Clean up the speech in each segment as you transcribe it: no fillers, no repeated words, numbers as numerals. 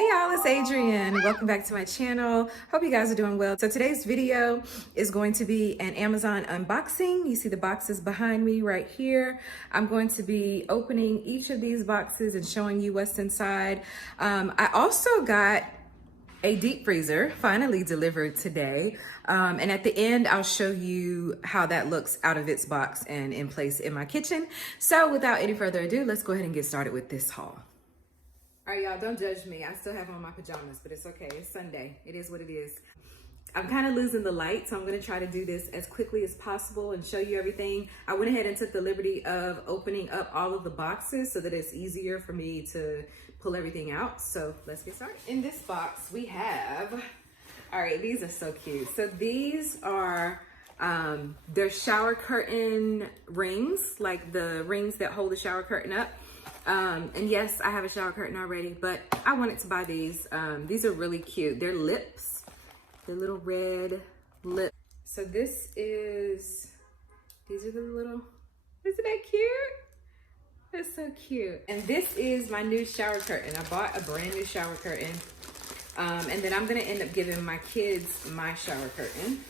Hey y'all, it's Adrienne. Welcome back to my channel. Hope you guys are doing well. So today's video is going to be an Amazon unboxing. You see the boxes behind me right here. I'm going to be opening each of these boxes and showing you what's inside. I also got a deep freezer finally delivered today. And at the end, I'll show you how that looks out of its box and in place in my kitchen. So without any further ado, let's go ahead and get started with this haul. All right, y'all, don't judge me. I still have on my pajamas, but it's okay. It's Sunday. It is what it is. I'm kind of losing the light, so I'm going to try to do this as quickly as possible and show you everything. I went ahead and took the liberty of opening up all of the boxes so that it's easier for me to pull everything out. So let's get started. In this box, we have, all right, these are so cute. So these are, they're shower curtain rings, like the rings that hold the shower curtain up. And yes, I have a shower curtain already, but I wanted to buy these. These are really cute. They're lips. They're little red lips. So this is, these are the little, isn't that cute? That's so cute. And this is my new shower curtain. I bought a brand new shower curtain. And then I'm gonna end up giving my kids my shower curtain,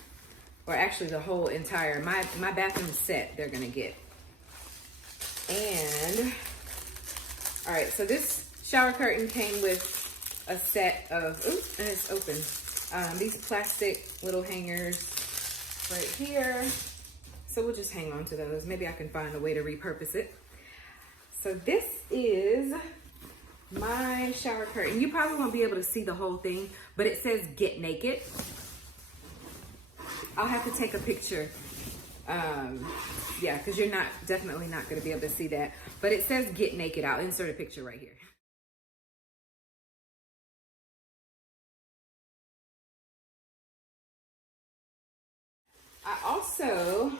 or actually the whole entire, my bathroom set they're gonna get. And all right, so this shower curtain came with a set of, oops, and it's open. These plastic little hangers right here. So we'll just hang on to those. Maybe I can find a way to repurpose it. So this is my shower curtain. You probably won't be able to see the whole thing, but it says "Get Naked." I'll have to take a picture. Yeah, because you're definitely not going to be able to see that. But it says "Get Naked." I'll insert a picture right here. I also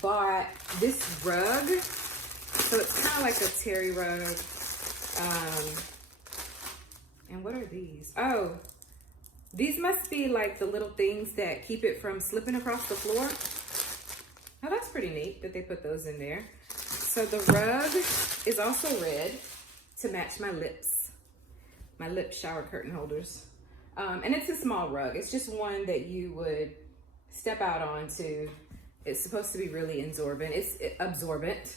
bought this rug. So it's kind of like a terry rug. And what are these? Oh, these must be like the little things that keep it from slipping across the floor. Oh, that's pretty neat that they put those in there. So the rug is also red to match my lips, my lip shower curtain holders. And it's a small rug. It's just one that you would step out onto. It's supposed to be really absorbent. It's absorbent.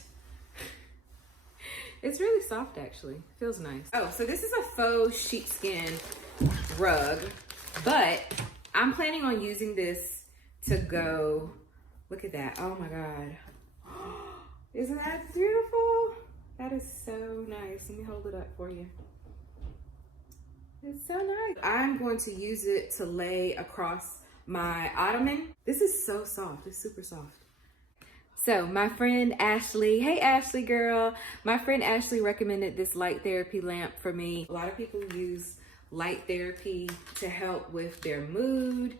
It's really soft, actually. Feels nice. Oh, so this is a faux sheepskin rug, but I'm planning on using this to go. Look at that. Oh my God. Isn't that beautiful? That is so nice. Let me hold it up for you. It's so nice. I'm going to use it to lay across my ottoman. This is so soft. It's super soft. So my friend Ashley, hey Ashley girl, my friend Ashley recommended this light therapy lamp for me. A lot of people use light therapy to help with their mood.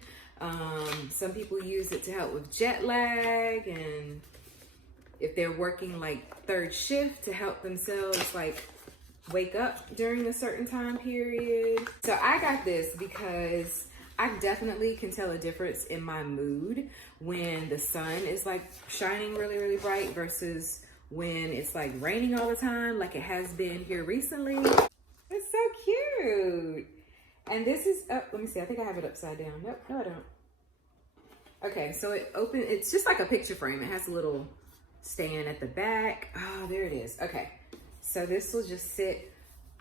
Some people use it to help with jet lag, and if they're working like third shift, to help themselves like wake up during a certain time period. So I got this because I definitely can tell a difference in my mood when the sun is like shining really, really bright versus when it's like raining all the time, like it has been here recently. It's so cute. And this is, oh, let me see, I think I have it upside down. Nope, no I don't. Okay, so it's just like a picture frame. It has a little stand at the back. Oh, there it is. Okay, so this will just sit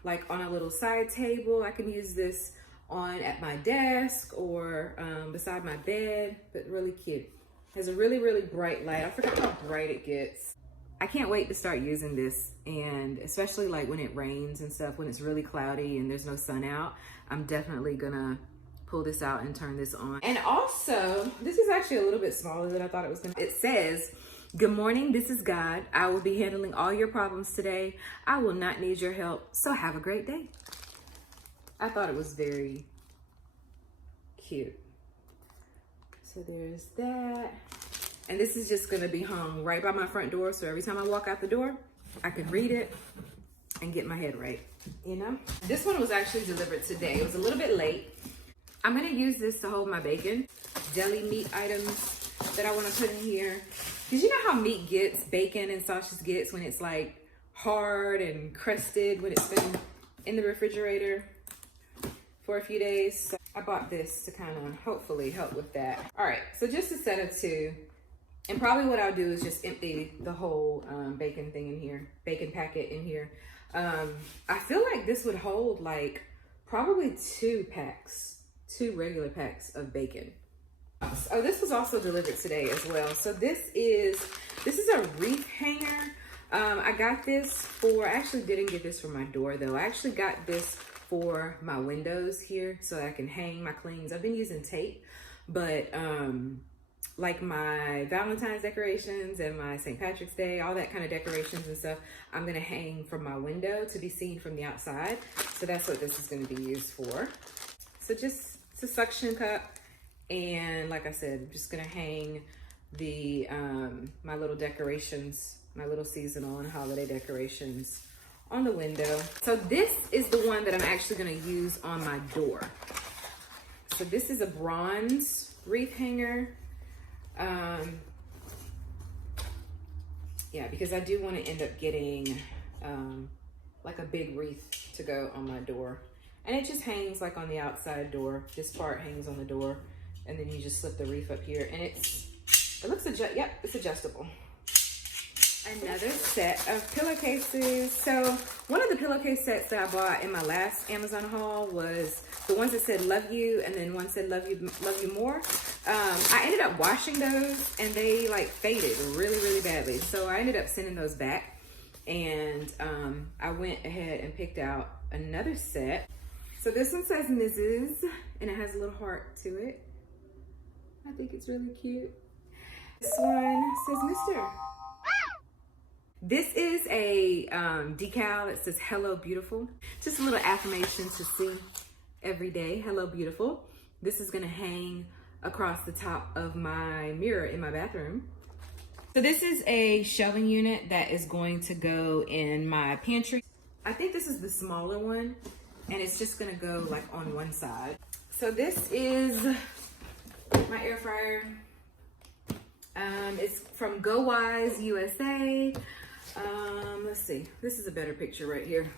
like on a little side table. I can use this on at my desk or beside my bed, but really cute. Has a really, really bright light. I forgot how bright it gets. I can't wait to start using this, and especially like when it rains and stuff, when it's really cloudy and there's no sun out, I'm definitely gonna pull this out and turn this on. And also, this is actually a little bit smaller than I thought it was gonna be. It says, "Good morning, this is God. I will be handling all your problems today. I will not need your help, so have a great day." I thought it was very cute. So there's that. And this is just gonna be hung right by my front door. So every time I walk out the door, I can read it and get my head right, you know? This one was actually delivered today. It was a little bit late. I'm gonna use this to hold my bacon, deli meat items that I wanna put in here. Cause you know how meat gets, bacon and sausage gets when it's like hard and crusted when it's been in the refrigerator. for a few days. So I bought this to kind of hopefully help with that. All right, so just a set of 2. And probably what I'll do is just empty the whole bacon thing in here, bacon packet in here. I feel like this would hold like probably 2 regular packs of bacon. Oh, this was also delivered today as well. So this is a wreath hanger. I got this for, I actually didn't get this for my door though. I actually got this for my windows here so I can hang my clings. I've been using tape, but like my Valentine's decorations and my St. Patrick's Day, all that kind of decorations and stuff, I'm gonna hang from my window to be seen from the outside. So that's what this is gonna be used for. So just, it's a suction cup. And like I said, I'm just gonna hang the, my little decorations, my little seasonal and holiday decorations on the window. So this is the one that I'm actually gonna use on my door. So this is a bronze wreath hanger. Yeah, because I do want to end up getting like a big wreath to go on my door. And it just hangs like on the outside door. This part hangs on the door, and then you just slip the wreath up here, and it looks yep, it's adjustable. Another set of pillowcases. So one of the pillowcase sets that I bought in my last Amazon haul was the ones that said love you, and then one said love you more. I ended up washing those and they like faded really badly. So I ended up sending those back, and I went ahead and picked out another set. So this one says Mrs. and it has a little heart to it. I think it's really cute. This one says Mr. This is a decal that says hello beautiful. Just a little affirmation to see every day. Hello beautiful. This is gonna hang across the top of my mirror in my bathroom. So this is a shelving unit that is going to go in my pantry. I think this is the smaller one, and it's just gonna go like on one side. So this is my air fryer. It's from LOWE'S USA. Let's see, this is a better picture right here.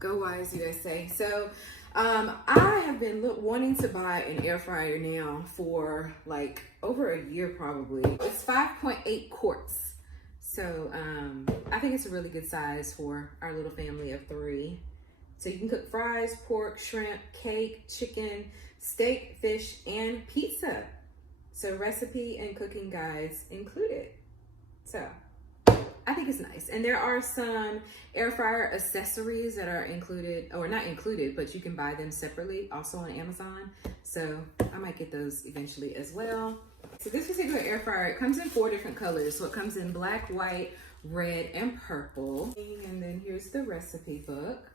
LOWE'S USA. So I have been wanting to buy an air fryer now for like over a year probably. It's 5.8 quarts. So I think it's a really good size for our little family of 3. So you can cook fries, pork, shrimp, cake, chicken, steak, fish, and pizza. So recipe and cooking guides included. So I think it's nice. And there are some air fryer accessories that are included, or not included, but you can buy them separately also on Amazon. So I might get those eventually as well. So this particular air fryer, it comes in 4 different colors. So it comes in black, white, red, and purple. And then here's the recipe book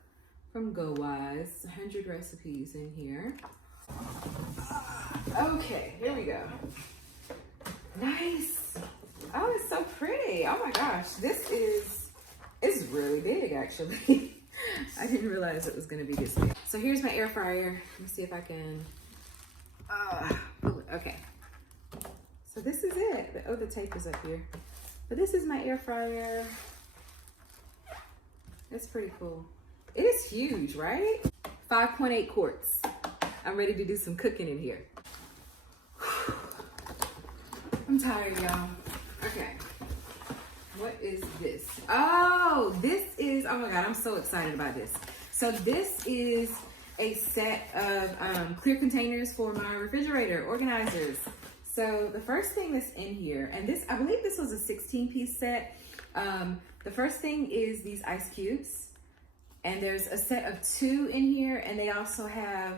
from LOWE'S. 100 recipes in here. Okay, here we go. Nice. Oh, it's so pretty. Oh my gosh, it's really big actually. I didn't realize it was gonna be this big. So here's my air fryer. Let me see if I can, okay. So this is it. Oh, the tape is up here. But this is my air fryer. It's pretty cool. It is huge, right? 5.8 quarts. I'm ready to do some cooking in here. I'm tired, y'all. Okay, what is this? Oh, this is, oh my God, I'm so excited about this. So this is a set of clear containers for my refrigerator organizers. So the first thing that's in here, and this, I believe this was a 16-piece set. The first thing is these ice cubes, and there's a set of 2 in here, and they also have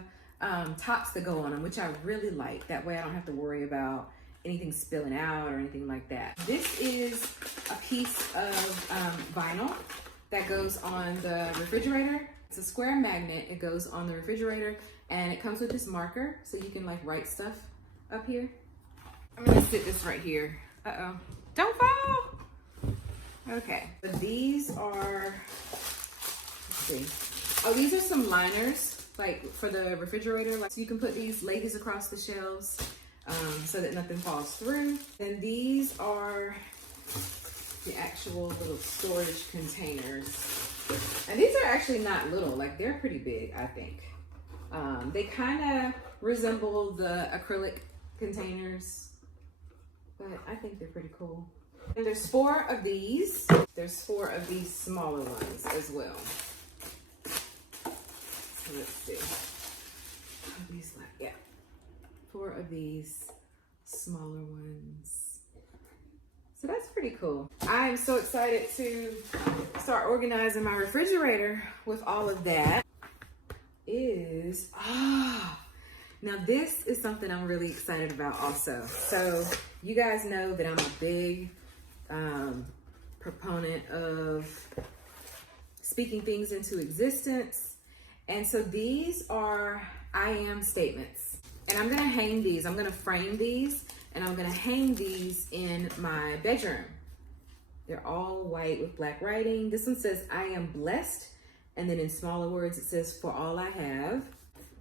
tops that go on them, which I really like. That way I don't have to worry about anything spilling out or anything like that. This is a piece of vinyl that goes on the refrigerator. It's a square magnet. It goes on the refrigerator, and it comes with this marker so you can like write stuff up here. I'm gonna sit this right here. Uh-oh, don't fall. Okay, but these are, let's see. Oh, these are some liners like for the refrigerator. Like, so you can put these ladies across the shelves so that nothing falls through. And these are the actual little storage containers. And these are actually not little, like they're pretty big, I think. They kind of resemble the acrylic containers, but I think they're pretty cool. And there's 4 of these. There's 4 of these smaller ones as well. So let's see. How are these like? Yeah. 4 of these smaller ones. So that's pretty cool. I am so excited to start organizing my refrigerator with all of that. Now this is something I'm really excited about also. So you guys know that I'm a big proponent of speaking things into existence. And so these are I am statements. And I'm gonna hang these, I'm gonna frame these, and I'm gonna hang these in my bedroom. They're all white with black writing. This one says, I am blessed. And then in smaller words, it says, for all I have.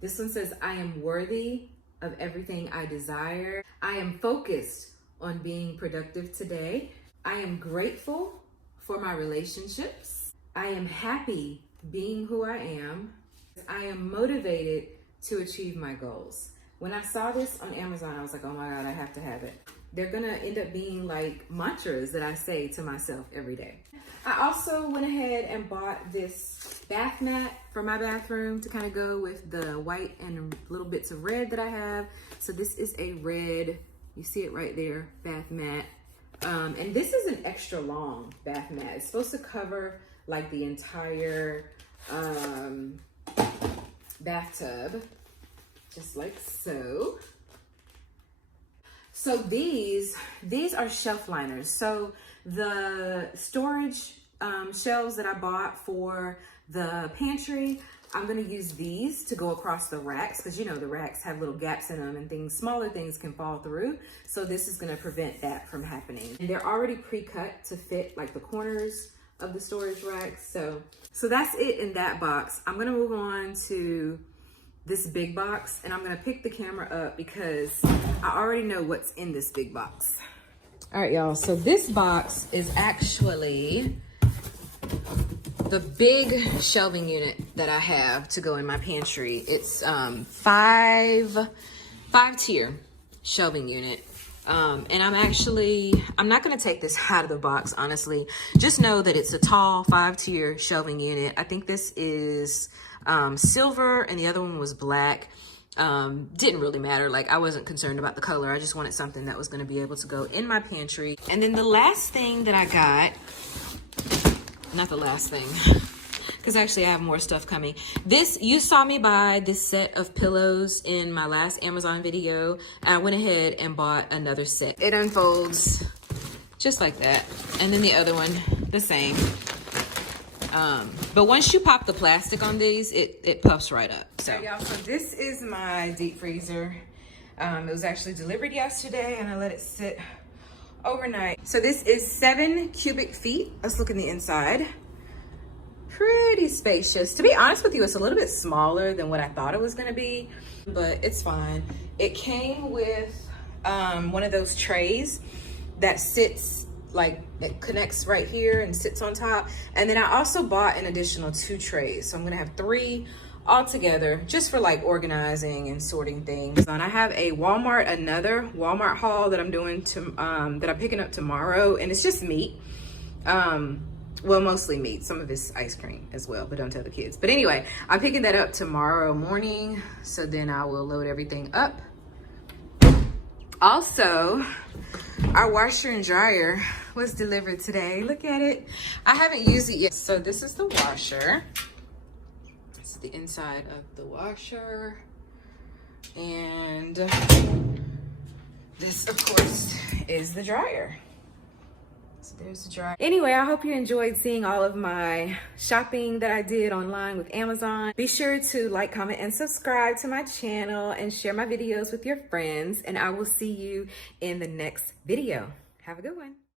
This one says, I am worthy of everything I desire. I am focused on being productive today. I am grateful for my relationships. I am happy being who I am. I am motivated to achieve my goals. When I saw this on Amazon, I was like, oh my God, I have to have it. They're gonna end up being like mantras that I say to myself every day. I also went ahead and bought this bath mat for my bathroom to kind of go with the white and little bits of red that I have. So this is a red, you see it right there, bath mat. And this is an extra long bath mat. It's supposed to cover like the entire bathtub, just like so. So these are shelf liners. So the storage shelves that I bought for the pantry, I'm gonna use these to go across the racks, because you know the racks have little gaps in them and things, smaller things can fall through. So this is gonna prevent that from happening. And they're already pre-cut to fit like the corners of the storage racks. So that's it in that box. I'm gonna move on to this big box, and I'm gonna pick the camera up because I already know what's in this big box. All right, y'all, so this box is actually the big shelving unit that I have to go in my pantry. It's 5-tier shelving unit. And I'm not gonna take this out of the box, honestly. Just know that it's a tall 5-tier shelving unit. I think this is silver and the other one was black. Didn't really matter. Like, I wasn't concerned about the color. I just wanted something that was going to be able to go in my pantry. And then the last thing that I got, not the last thing, because actually I have more stuff coming. You saw me buy this set of pillows in my last Amazon video. I went ahead and bought another set. It unfolds just like that. And then the other one, the same. But once you pop the plastic on these, it puffs right up. So y'all, so this is my deep freezer. It was actually delivered yesterday and I let it sit overnight. So this is 7 cubic feet. Let's look in the inside. Pretty spacious. To be honest with you, it's a little bit smaller than what I thought it was gonna be, but it's fine. It came with one of those trays that sits, like, it connects right here and sits on top. And then I also bought an additional 2 trays. So I'm gonna have 3 all together just for like organizing and sorting things. And I have another Walmart haul that I'm doing that I'm picking up tomorrow, and it's just meat. Well, mostly meat. Some of it's ice cream as well, but don't tell the kids. But anyway, I'm picking that up tomorrow morning. So then I will load everything up. Also, our washer and dryer was delivered today. Look at it. I haven't used it yet. So this is the washer. This is the inside of the washer. And this, of course, is the dryer. So there's the dryer. Anyway, I hope you enjoyed seeing all of my shopping that I did online with Amazon. Be sure to like, comment, and subscribe to my channel and share my videos with your friends. And I will see you in the next video. Have a good one.